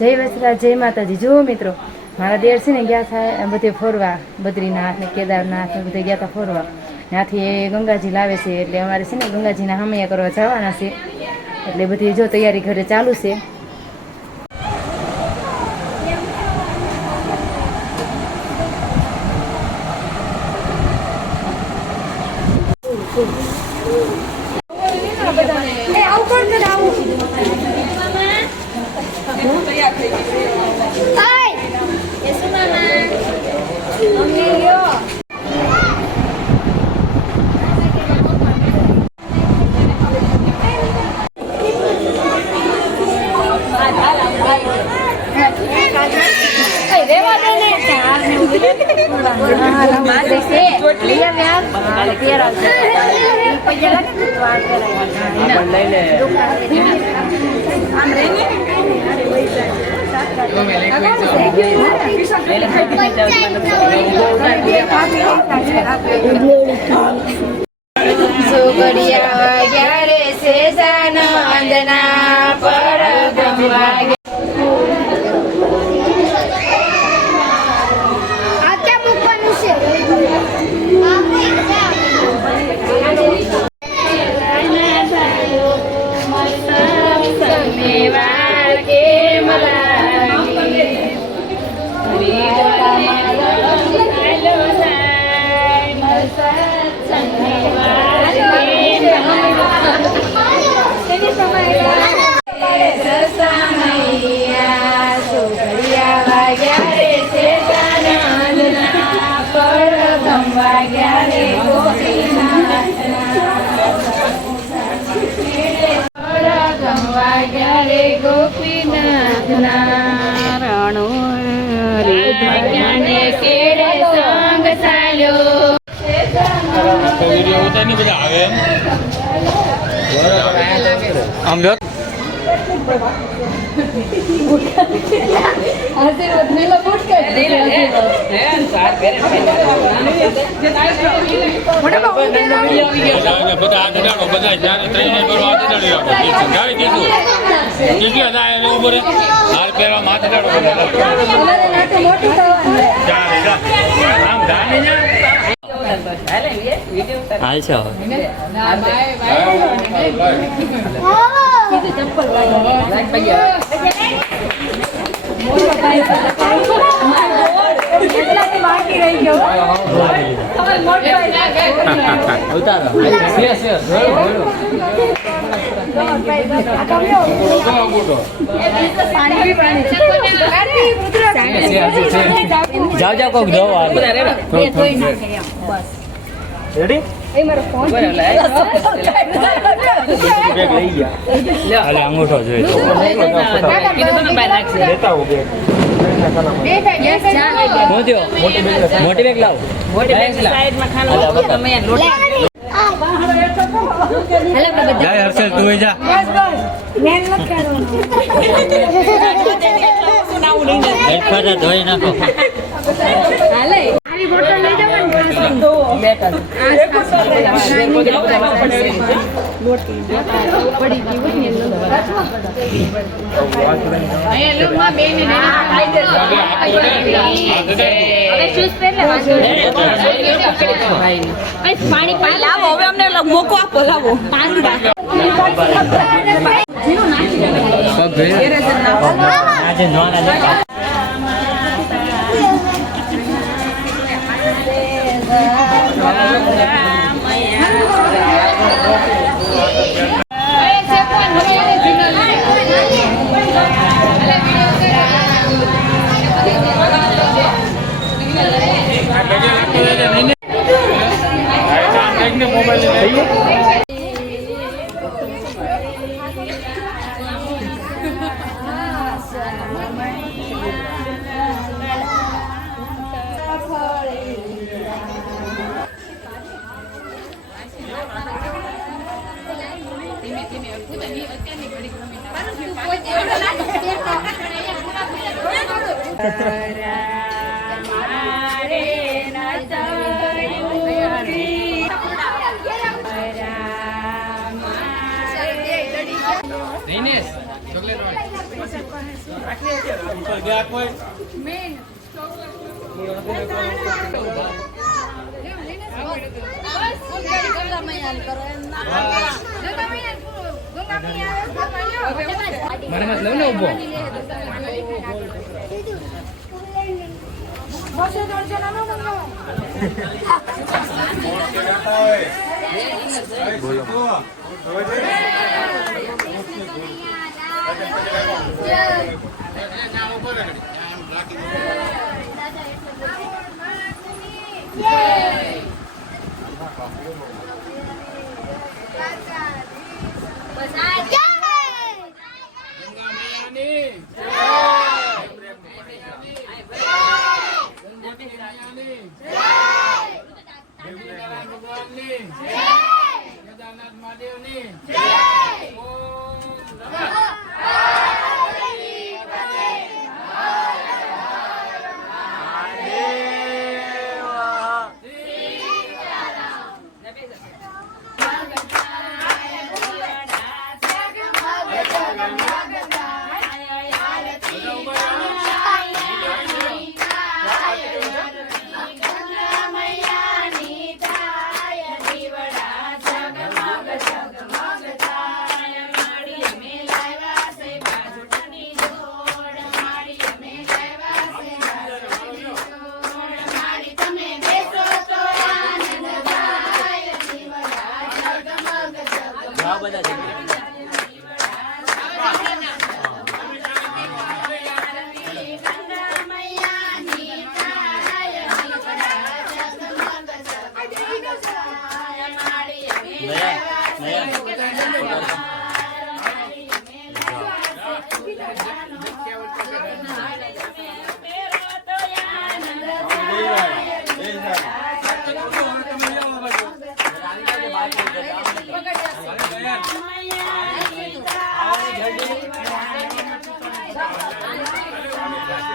જય વસરા જય માતાજી। જુઓ મિત્રો, મારા દેર છે ને ગયા થાય બધે ફરવા, બદ્રીનાથ ને કેદારનાથ ને બધે ગયા હતા ફરવા। ત્યાંથી એ ગંગાજી લાવે છે, એટલે અમારે છે ને ગંગાજીના હમૈયા કરવા જવાના છે, એટલે બધી જો તૈયારી ઘરે ચાલુ છે। जाओ जाओ को दो रेडी ए मारो फोन बैग લઈ ગયા લે અલે અંગૂઠો જોઈએ તો કીધું તો બેગ નાખ લેતા હો બેગ બે બેગ મોટી બેગ લાવ મોટી બેગ સાઈડ માં ખાનો તમે લોટ જા હર્ષલ તું જા બસ બસ મેન મત કરો સુનાવું નહીં એક ફાટા ધોઈ નાખો હાલે આરી બોટલ લઈ જવાનું દો બેટર મોટી પડી ગઈ હોય ને અહીંયા લોક માં બે ને હવે શૂઝ પહેર લે વાંચો ભાઈ પાણી પાણી લાવો હવે અમને મોકો આપો લાવો પાણી જીરો નાખી દે પગ ભેર આજે નોના લે Dinesh, chocolate. મારામાં લઉં ને ઊભો કેદારનાથ મહાદેવની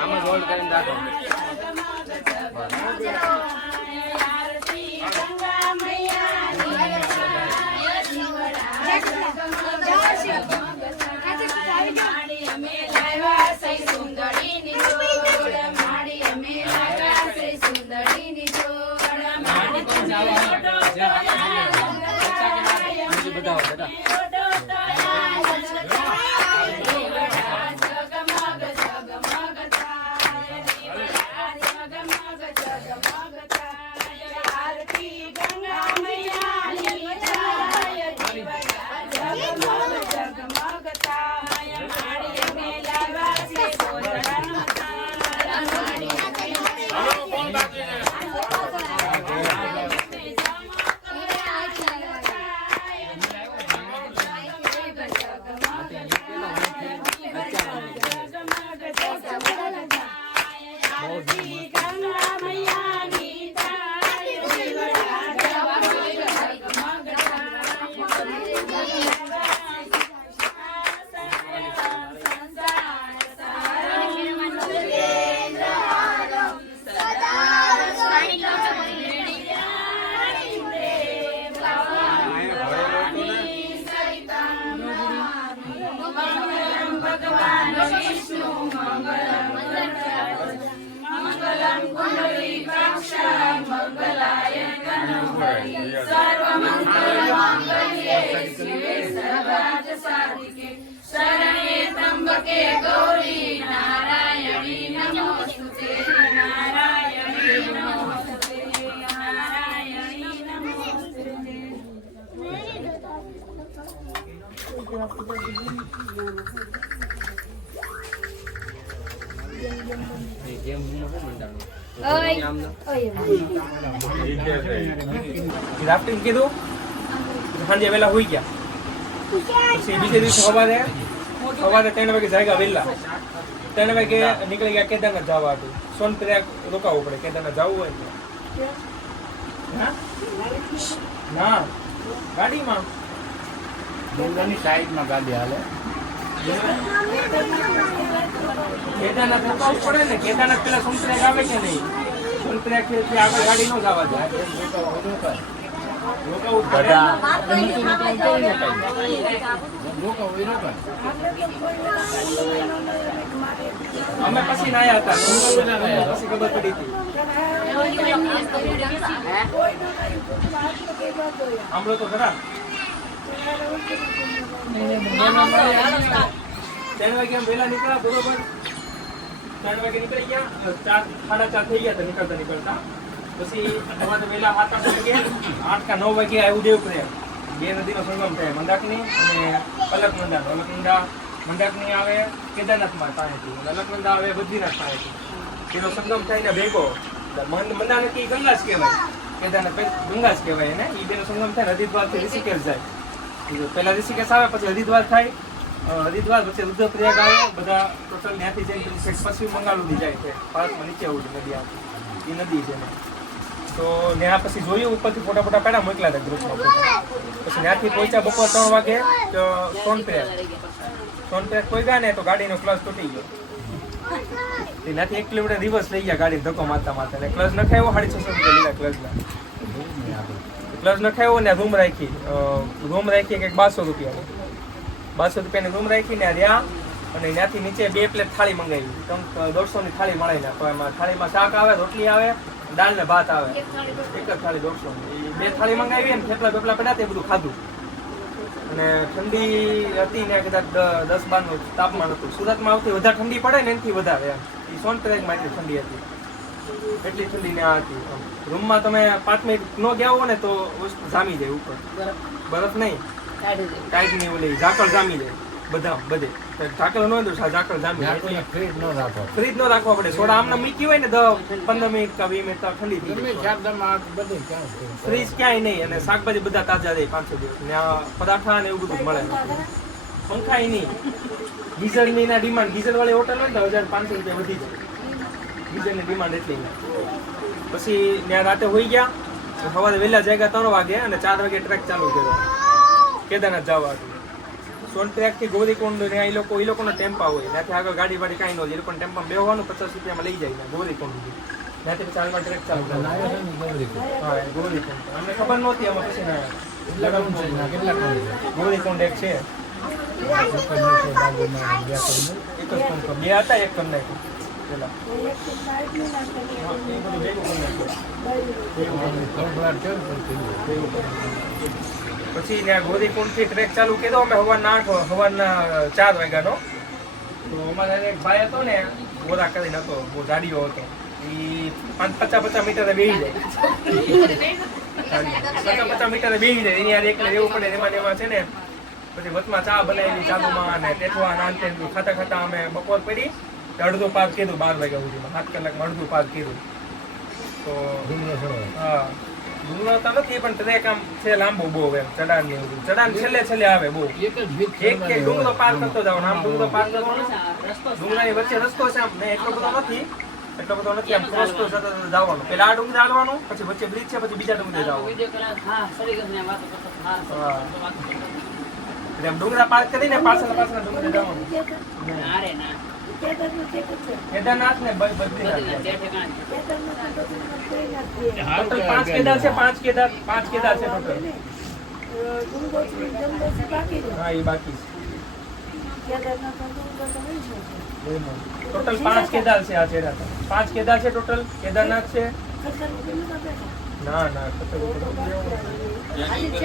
આમાં હોલ્ડ કરીને રાખો રાફ્ટિંગ કીધું સાંજે વહેલા હોઈ ગયા પછી બીજે દિવસે સવારે 3 વાગે જાગ્યા વહેલા 3 વાગે નીકળી ગયા કેદારનાથ જવા હતું સોનપ્રયાગ રોકાવવું પડે કેદારનાથ જવું હોય ના ગાડીમાં ડુંગરની સાઈડમાં ગાડી હાલે કેદારનાથ રોકાવવું પડે ને કેદારનાથ પેલા સોનપ્રયાગ આવે કે નહીં સોનપ્રયાગ થી આગળ ગાડી ન જવા દે રોકાવું જ પડે. અમે પછી નાયા હતા પછી ખબર પડી હતી. સાંભળો તો ખરા 3 વાગે આમ વહેલા નીકળ્યા બરોબર 3 વાગે નીકળી ગયા 4 સાડા 4 થઈ ગયા હતા નીકળતા પછી સવારે વહેલા 7-8 વાગે 8 કે 9 વાગે આવ્યું દેવપ્રયાગ બે નદીનો સંગમ થાય મંદાકની અને અલકનંદા મંદાકની આવે કેદારનાથમાં પાસેથી અને અલકનંદા આવે બદ્રીનાથ પાસેથી એનો સંગમ થઈને ભેગો મંદાનકી ગંગા જ કહેવાય કેદારનાથ ગંગા જ કહેવાય એને એ બેનો સંગમ થાય હરિદ્વારથી ઋષિકેશ જાય પહેલા ઋષિકેશ આવે પછી હરિદ્વાર થાય હરિદ્વાર પછી રુદ્રપ્રયાગ આવે બધા ટોટલ ત્યાંથી જઈને પશ્ચિમ બંગાળ સુધી જાય છે ભારતમાં નીચે ઉડી નદી આવતી એ નદી છે ને તો ત્યાં પછી જોયું ઉપરથી ફોટા પાડા મોકલ્યા હતા ગ્રુપમાં પછી ત્યાંથી પહોંચ્યા બપોર 3 વાગે તો સોનપ્રયાગ પહોંચ્યા ને તો ગાડીનો ક્લચ તૂટી ગયો ત્યાંથી 1 કિલોમીટર દિવસ લઈ ગયા ગાડી ધક્કો મારતા ને ક્લચ નખાયો 650 રૂપિયા લીધા ક્લચ નખાયો ને રૂમ રાખી કંઈક 1200 રૂપિયાની 1200 રૂપિયાની રૂમ રાખી ને રહ્યા અને ત્યાંથી નીચે 2 પ્લેટ થાળી મંગાવી 150 ની થાળી મળે ને તો એમાં થાળીમાં શાક આવે રોટલી આવે દાળ ને ભાત આવે એક જ થાળી 150 2 થાળી મંગાવી ને થેપલા પેપલા પડ્યા તે બધું ખાધું અને ઠંડી હતી ને કદાચ 10-12 નું તાપમાન હતું સુરતમાં આવતી વધારે ઠંડી પડે ને એનાથી વધારે એમ એ સોનપ્રયાગમાં એટલી ઠંડી હતી એટલી ઠંડી ને આ હતી રૂમમાં તમે 5 મિનિટ ન ગયા હો ને તો વસ્તુ જામી જાય ઉપર બરફ નહીં ટાઈટ નહીં ઓલી ઝાકળ જામી જાય બધે ઝાકળ ન હોય તો ઝાકળ જામી જાય ફ્રીજ ન રાખવા પડે સોડા આમને મૂકી હોય ને 10-15 મિનિટ કે 20 મિનિટ ઠંડી થઈ જાય ફ્રીજ ક્યાંય નહીં અને શાકભાજી બધા તાજા રહે 5-6 દિવસ ને આ પરાઠા ને એવું બધું મળે પંખાય નહીં ગીઝરની ના ડિમાન્ડ ગીઝર વાળી હોટલ હોય ને તો 1500 રૂપિયા વધી જાય ગીઝરની ડિમાન્ડ એટલી પછી ત્યાં રાતે હોઈ ગયા સવારે વહેલા જાગ્યા 3 વાગે અને 4 વાગે ટ્રેક ચાલુ કર્યો કેદારનાથ જવા હતું સોનપ્રયાગથી ગૌરીકુંડ એ લોકોનો ટેમ્પા હોય ત્યાંથી આગળ ગાડી વાડી કાંઈ ન હોય એ લોકોને ટેમ્પામાં બેસવાનું 50 રૂપિયામાં લઈ જાય ગૌરીકુંડ ત્યાંથી પછી આગળ ટ્રેક ચાલુ કર્યો હા ગૌરીકુંડ અમને ખબર નહોતી અમે પછી ગૌરીકુંડ એક છે એક જ કુંડ બે હતા એક કમ નાખ્યું પેલા પછી ત્યાં ગોરીકુંડથી ટ્રેક ચાલુ કર્યો અમે સવારના 4 વાગ્યાનો તો અમારે એક ભાઈ હતો ને ગોરા કરીને હતો બહુ જાડીઓ હતો એ 50 મીટરે બેસી જાય 50 મીટરે બેસી જાય એની યાર એકલે રહેવું પડે એમાં છે ને પછી વચમાં ચા બનાવી ચાલુમાં અને ટેઠવા નાનતે ખાતા અમે બપોર પડી અડધું પાર કીધું 12 વાગ્યા સુધીમાં 7 કલાકમાં અડધું પાર કીધું તો હા ડુંગળો તો નથી પણ ટ્રેક આમ છે લાંબો બહુ એમ ચડાણ છેલ્લે આવે બહુ એક ડુંગળો પાર કરતો જવાનો આમ ડુંગળો પાર કરવાનો ડુંગળાની વચ્ચે રસ્તો છે આમ એટલો બધો નથી આમ રસ્તો જવાનો પેલા આ ડુંગળા હાલવાનું પછી વચ્ચે બ્રિજ છે પછી બીજા ડુંગળે જવાનું આમ ડુંગળા પાર કરીને પાછળ ડુંગળે જવાનું કેદારનાથ ને બદ્રીનાથ ટોટલ 5 કેદાર છે 5 કેદાર છે ટોટલ હા એ બાકી છે ટોટલ 5 કેદાર છે આ ચેરા 5 કેદાર છે ટોટલ કેદારનાથ છે ના